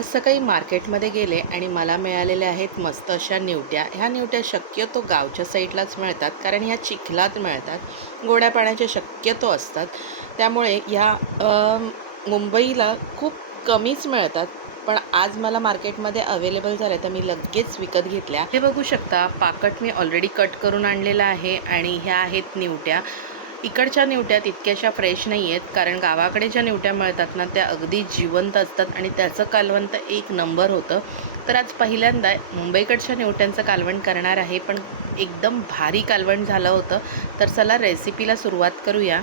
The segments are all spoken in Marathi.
आज सकाळी मार्केटमध्ये गेले आणि मला मिळालेल्या आहेत मस्त अशा निवट्या. ह्या निवट्या शक्यतो गावच्या साईडलाच मिळतात कारण ह्या चिखलात मिळतात. गोड्या पाण्याचे शक्यतो असतात. त्यामुळे ह्या मुंबईला खूप कमीच मिळतात. पण आज मला मार्केटमध्ये अवेलेबल झाल्या तर मी लगेच विकत घेतल्या. हे बघू शकता पाकट मी ऑलरेडी कट करून आणलेला आहे आणि ह्या आहेत निवट्या. इकडच्या निवट्या तितक्याशा फ्रेश नाही आहेत कारण गावाकडे ज्या निवट्या मिळतात ना त्या अगदी जिवंत असतात आणि त्याचं कालवंत एक नंबर होतं. तर आज पहिल्यांदा मुंबईकडच्या निवट्यांचं कालवण करणार आहे पण एकदम भारी कालवण झालं होतं. तर चला रेसिपीला सुरुवात करूया.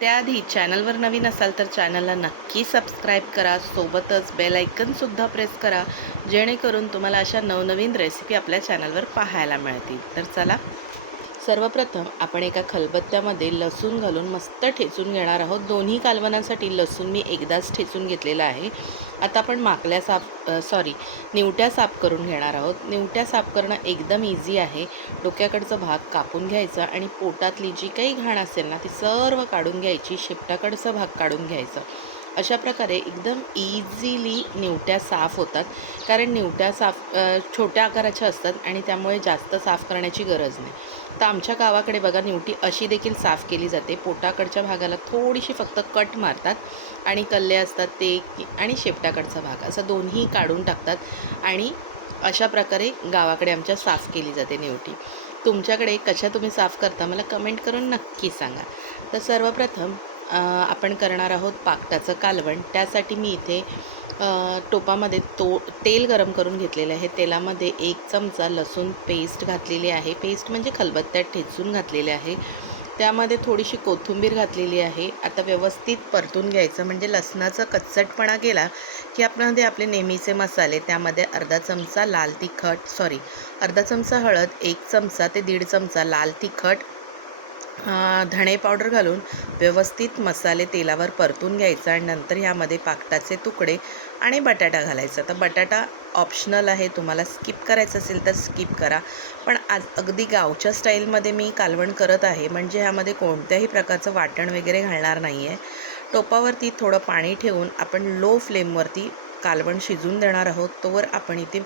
त्याआधी चॅनलवर नवीन असाल तर चॅनलला नक्की सबस्क्राईब करा सोबतच बेल ऐकनसुद्धा प्रेस करा जेणेकरून तुम्हाला अशा नवनवीन रेसिपी आपल्या चॅनलवर पाहायला मिळतील. तर चला सर्वप्रथम आपण एका खलबत्त्यामध्ये लसूण घालून मस्त ठेचून घेणार आहोत. दोन्ही कालवनासाठी लसूण मी एकदाच ठेचून घेतलेला आहे. आता आपण माकल्या साफ सॉरी निवट्या साफ करून घेणार आहोत. निवट्या साफ करणं एकदम इझी आहे. डोक्याकडचा भाग कापून घ्यायचा आणि पोटातली जी काही घाण असेल ना ती सर्व काढून घ्यायची शेपटाकडचा भाग काढून घ्यायचा. अशा प्रकारे एकदम इझिली निवट्या साफ होतात. कारण निवट्या साफ छोट्या आकाराच्या असतात आणि त्यामुळे जास्त साफ करण्याची गरज नाही. तर आमच्या गावाकडे बघा निवटी अशी देखील साफ केली जाते. पोटाकडच्या भागाला थोडीशी फक्त कट मारतात आणि कल्ले असतात ते आणि शेपटाकडचा भाग. असं दोन्ही काढून टाकतात आणि अशा प्रकारे गावाकडे आमच्या साफ केली जाते निवटी. तुमच्याकडे कशा तुम्ही साफ करता मला कमेंट करून नक्की सांगा. तर सर्वप्रथम आपण करणार आहोत पाकटाचं कालवण. त्यासाठी मी इथे टोपामध्ये तो तेल गरम करून घेतलेलं आहे. तेलामध्ये एक चमचा लसूण पेस्ट घातलेली आहे. पेस्ट म्हणजे खलबत्त्यात ठेचून घातलेले आहे. त्यामध्ये थोडीशी कोथिंबीर घातलेली आहे. आता व्यवस्थित परतून घ्यायचं म्हणजे लसणाचा कच्चटपणा गेला की आपल्यामध्ये आपले नेहमीचे मसाले त्यामध्ये अर्धा चमचा लाल तिखट सॉरी अर्धा चमचा हळद एक चमचा ते दीड चमचा लाल तिखट धणे पावडर घालून व्यवस्थित मसाले तेलावर परतून घ्यायचा आणि नंतर ह्यामध्ये पाकटाचे तुकडे आणि बटाटा घालायचा. तर बटाटा ऑप्शनल आहे तुम्हाला स्किप करायचं असेल तर स्किप करा. पण आज अगदी गावच्या स्टाईलमध्ये मी कालवण करत आहे म्हणजे ह्यामध्ये कोणत्याही प्रकारचं वाटण वगैरे घालणार नाही आहे टोपावरती थोडं पाणी ठेवून आपण लो फ्लेमवरती कालवण शिजून देणार आहोत तोवर आपण इथे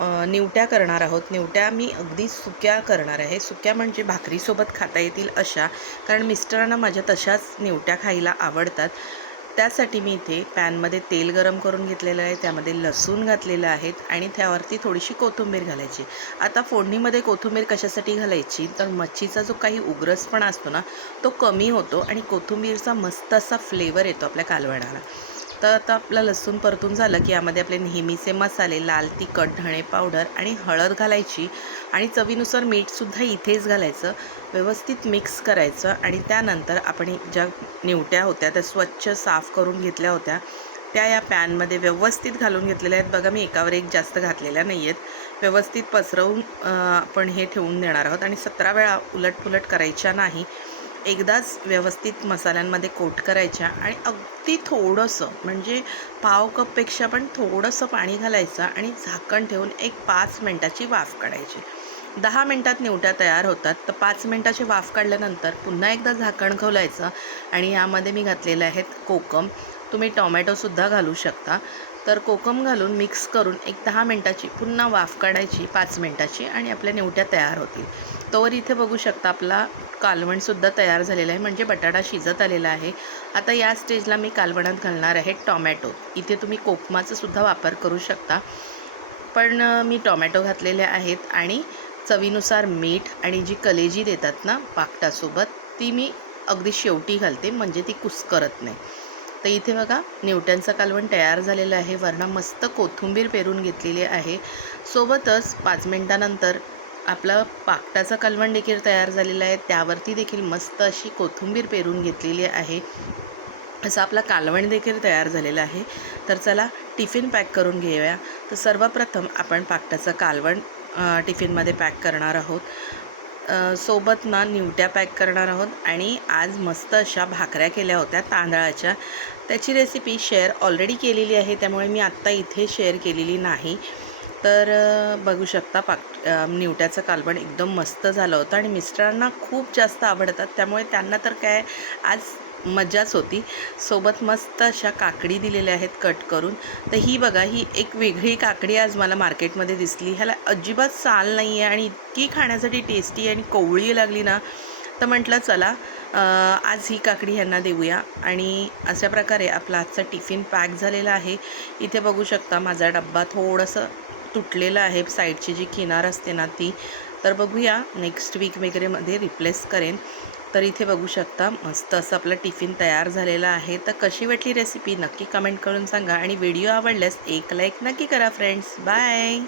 निवट्या करणार आहोत. निवट्या मी अगदी सुक्या करणार आहे. सुक्या म्हणजे भाकरीसोबत खाता येतील अशा कारण मिस्टरांना माझ्या तशाच निवट्या खायला आवडतात. त्यासाठी मी इथे पॅनमध्ये तेल गरम करून घेतलेलं आहे. त्यामध्ये लसूण घातलेलं आहेत आणि त्यावरती थोडीशी कोथिंबीर घालायची. आता फोडणीमध्ये कोथिंबीर कशासाठी घालायची? तर मच्छीचा जो काही उग्रसपणा असतो ना तो कमी होतो आणि कोथिंबीरचा मस्त असा फ्लेवर येतो आपल्या कालवणाला. तर आता आपलं लसूण परतून झालं की यामध्ये आपले नेहमीचे मसाले लाल तिखट धणे पावडर आणि हळद घालायची आणि चवीनुसार मीठसुद्धा इथेच घालायचं व्यवस्थित मिक्स करायचं आणि त्यानंतर आपण ज्या निवट्या होत्या त्या स्वच्छ साफ करून घेतल्या होत्या त्या या पॅनमध्ये व्यवस्थित घालून घेतलेल्या आहेत. बघा मी एकावर एक जास्त घातलेल्या नाही आहेत व्यवस्थित पसरवून आपण हे ठेवून देणार आहोत आणि सतरा वेळा उलटपुलट करायच्या नाही. एकदाच व्यवस्थित मसाल्यांमध्ये कोट करायच्या आणि अगदी थोडंसं म्हणजे पाव कपपेक्षा पण थोडंसं पाणी घालायचं आणि झाकण ठेवून एक पाच मिनटाची वाफ काढायची. दहा मिनटात निवट्या तयार होतात. तर पाच मिनटाची वाफ काढल्यानंतर पुन्हा एकदा झाकण खोलायचं आणि यामध्ये मी घातलेले आहेत कोकम. तुम्ही टॉमॅटोसुद्धा घालू शकता. तर कोकम घालून मिक्स करून एक दहा मिनटाची पुन्हा वाफ काढायची पाच मिनटाची आणि आपल्या निवट्या तयार होतील. तोवर इथे बघू शकता आपला कालवणसुद्धा तयार झालेला आहे म्हणजे बटाटा शिजत आलेला आहे. आता या स्टेजला मी कालवणात घालणार आहे टॉमॅटो. इथे तुम्ही कोकमाचा सुद्धा वापर करू शकता. पण मी टॉमॅटो घातलेले आहेत आणि चवीनुसार मीठ आणि जी कलेजी देतात ना पाकटासोबत ती मी अगदी शेवटी घालते म्हणजे ती कुस्करत नाही. तर इथे बघा निवट्यांचं कालवण तयार झालेलं आहे. वरनं मस्त कोथिंबीर पेरून घेतलेली आहे. सोबतच पाच मिनटानंतर आपला पाकटाचं कालवण देखील तयार झालेलं आहे. त्यावरती देखील मस्त अशी कोथिंबीर पेरून घेतलेली आहे. असं आपला कालवण देखील तयार झालेलं आहे. तर चला टिफिन पॅक करून घेऊया. तर सर्वप्रथम आपण पाकटाचं कालवण टिफिनमध्ये पॅक करणार आहोत. सोबत ना निवट्या पॅक करणार आहोत आणि आज मस्त अशा भाकऱ्या केल्या होत्या तांदळाच्या. त्याची रेसिपी शेअर ऑलरेडी केलेली आहे त्यामुळे मी आत्ता इथे शेअर केलेली नाही. तर बघू शकता पाक निवट्याचं कालवण एकदम मस्त झालं होतं आणि मिस्टरांना खूप जास्त आवडतात त्यामुळे त्यांना तर काय आज मजाच होती. सोबत मस्त अशा काकडी दिलेल्या आहेत कट करून. तर ही बघा ही एक वेगळी काकडी आज मला मार्केटमध्ये दिसली. ह्याला अजिबात साल नाही आहे आणि इतकी खाण्यासाठी टेस्टी आणि कोवळी लागली ना. तर म्हटलं चला आज ही काकडी ह्यांना देऊया. आणि अशा प्रकारे आपला आजचा टिफिन पॅक झालेला आहे. इथे बघू शकता माझा डब्बा थोडंसं तुटलेलं आहे. साईडची जी किनार असते ना ती. तर बघूया नेक्स्ट वीक वगैरेमध्ये रिप्लेस करेन. तर इथे बघू शकता मस्त असं आपलं टिफिन तयार झालेलं आहे. तर कशी वाटली रेसिपी नक्की कमेंट करून सांगा आणि व्हिडिओ आवडल्यास एक लाईक नक्की करा फ्रेंड्स बाय